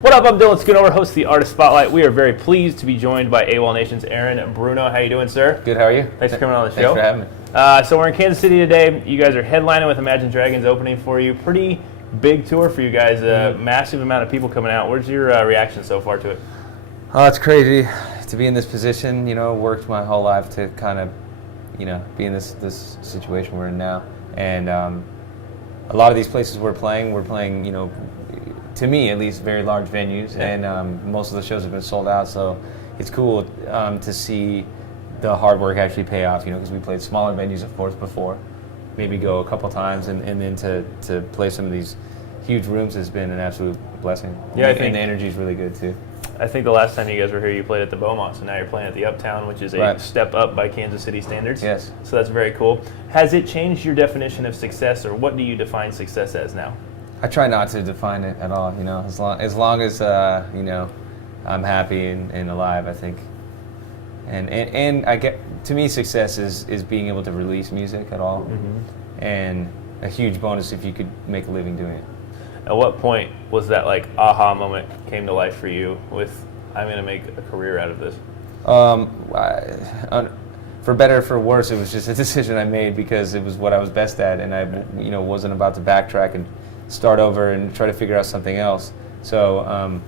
What up, I'm Dylan Schoonover, host of the Artist Spotlight. We are very pleased to be joined by AWOLNation's Aaron and Bruno. How you doing, sir? Good, how are you? Thanks for coming on the show. Thanks for having me. So we're in Kansas City today. You guys are headlining with Imagine Dragons opening for you. Pretty big tour for you guys, massive amount of people coming out. Where's your reaction so far to it? Oh, it's crazy to be in this position. You know, worked my whole life to kind of, be in this situation we're in now. And a lot of these places we're playing, to me at least, very large venues, and most of the shows have been sold out, so it's cool to see the hard work actually pay off, because we played smaller venues, of course, before, maybe go a couple times, and then to play some of these huge rooms has been an absolute blessing. Yeah, and the energy is really good, too. I think the last time you guys were here, you played at the Beaumont, so now you're playing at the Uptown, which is a step up by Kansas City standards. Yes. So that's very cool. Has it changed your definition of success, or what do you define success as now? I try not to define it at all, as long as I'm happy and alive, I think. And I get, to me, success is being able to release music at all, and a huge bonus if you could make a living doing it. At what point was that aha moment came to life for you with, I'm going to make a career out of this? For better or for worse, it was just a decision I made because it was what I was best at, and I wasn't about to backtrack and start over and try to figure out something else. So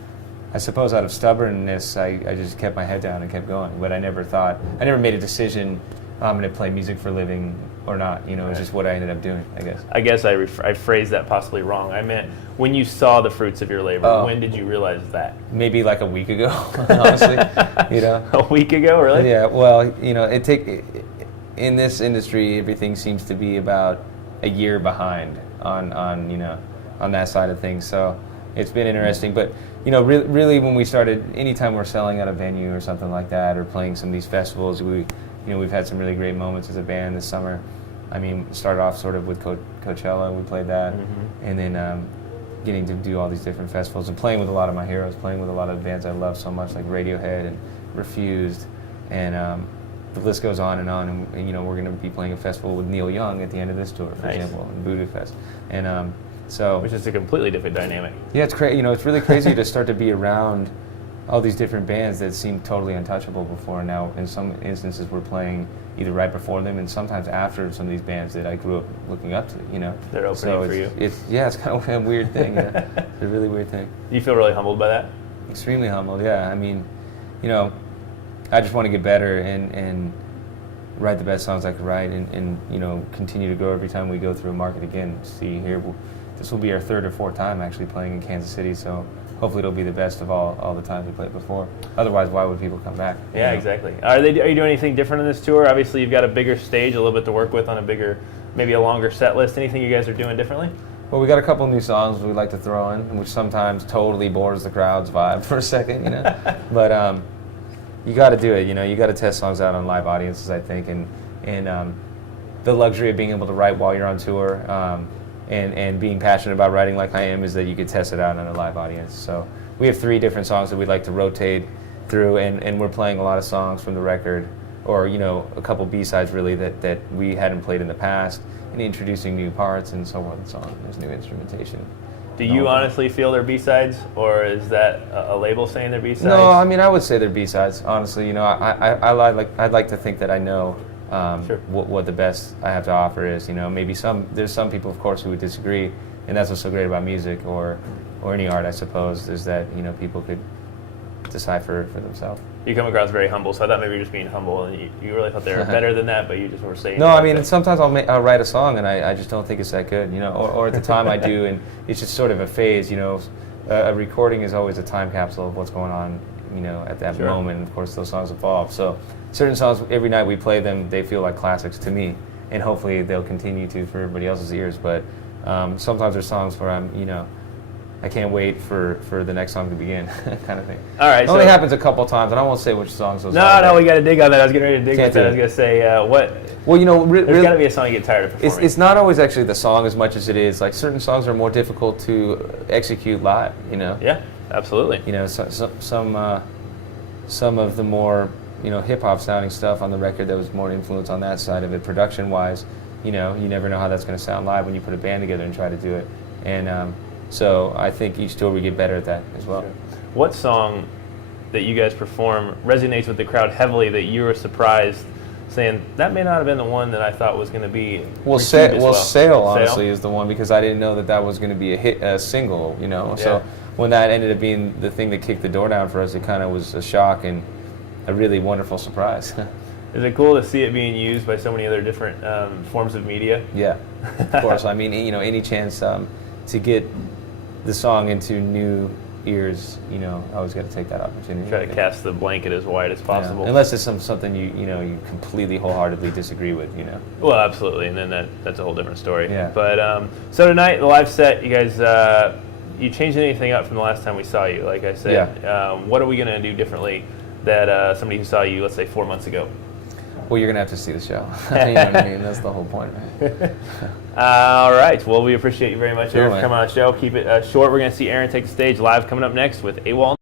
I suppose out of stubbornness, I just kept my head down and kept going. But I never made a decision, I'm going to play music for a living or not. It was just what I ended up doing, I guess. I guess I phrased that possibly wrong. I meant when you saw the fruits of your labor, when did you realize that? Maybe like a week ago, honestly. A week ago, really? Yeah, well, in this industry, everything seems to be about a year behind on that side of things. So it's been interesting. But, really when we started, anytime we're selling at a venue or something like that or playing some of these festivals, we've had some really great moments as a band this summer. I mean, started off sort of with Coachella, we played that, and then getting to do all these different festivals and playing with a lot of my heroes, playing with a lot of bands I love so much, like Radiohead and Refused, and the list goes on, and we're going to be playing a festival with Neil Young at the end of this tour, for example, in Voodoo Fest, and which is a completely different dynamic. Yeah, it's crazy. It's really crazy to start to be around all these different bands that seemed totally untouchable before. And now, in some instances, we're playing either right before them and sometimes after some of these bands that I grew up looking up to. They're opening for you. It's kind of a weird thing. It's a really weird thing. You feel really humbled by that? Extremely humbled. Yeah. I mean, I just want to get better and write the best songs I could write, and continue to grow every time we go through a market again. See here. This will be our third or fourth time actually playing in Kansas City, so hopefully it'll be the best of all the times we played before. Otherwise, why would people come back? Yeah, exactly. Are you doing anything different in this tour? Obviously, you've got a bigger stage, a little bit to work with on maybe a longer set list. Anything you guys are doing differently? Well, we got a couple new songs we'd like to throw in, which sometimes totally bores the crowd's vibe for a second, But you got to do it, You got to test songs out on live audiences, I think, and the luxury of being able to write while you're on tour. And being passionate about writing like I am is that you could test it out on a live audience. So we have 3 different songs that we'd like to rotate through, and we're playing a lot of songs from the record, or a couple B-sides really that we hadn't played in the past, and introducing new parts and so on and so on. There's new instrumentation. Do you honestly feel they're B-sides, or is that a label saying they're B-sides? No, I mean, I would say they're B-sides, honestly. I'd like to think that I know what the best I have to offer is. Maybe there's some people, of course, who would disagree, and that's what's so great about music or any art, I suppose, is that people could decipher for themselves. You come across very humble, so I thought maybe you're just being humble, and you really thought they were better than that, but you just were saying. No, I mean, and sometimes I'll write a song and I just don't think it's that good, or at the time I do, and it's just sort of a phase. A recording is always a time capsule of what's going on, at that moment. And of course, those songs evolve. So certain songs, every night we play them, they feel like classics to me, and hopefully they'll continue to for everybody else's ears. But sometimes there's songs where I can't wait for the next song to begin, kind of thing. All right. It only happens a couple times, and I won't say which songs those are. No, we got to dig on that. I was getting ready to dig on that. I was going to say, what? Well, there's got to be a song you get tired of performing. It's not always actually the song as much as it is, like, certain songs are more difficult to execute live, Yeah, absolutely. Some of the more hip-hop sounding stuff on the record that was more influence on that side of it, production-wise, you never know how that's going to sound live when you put a band together and try to do it. And So I think each tour we get better at that as well. Sure. What song that you guys perform resonates with the crowd heavily that you were surprised, saying that may not have been the one that I thought was going to be received as well? Sail honestly is the one, because I didn't know that was going to be a single, you know. Yeah. So when that ended up being the thing that kicked the door down for us, it kind of was a shock and a really wonderful surprise. Is it cool to see it being used by so many other different forms of media? Yeah, of course. I mean, you know, any chance to get the song into new ears, you know, I always got to take that opportunity. Try to cast the blanket as wide as possible. Yeah. Unless it's something you completely wholeheartedly disagree with, you know. Well, absolutely, and then that's a whole different story. Yeah. But so tonight, the live set, you guys, you changed anything up from the last time we saw you? Like I said, Yeah. What are we going to do differently that somebody who saw you, let's say, 4 months ago? Well, you're gonna have to see the show. You know what I mean? That's the whole point, right? All right. Well, we appreciate you very much, Sure, Aaron, for man. coming on the show. Keep it short. We're going to see Aaron take the stage live coming up next with AWOL.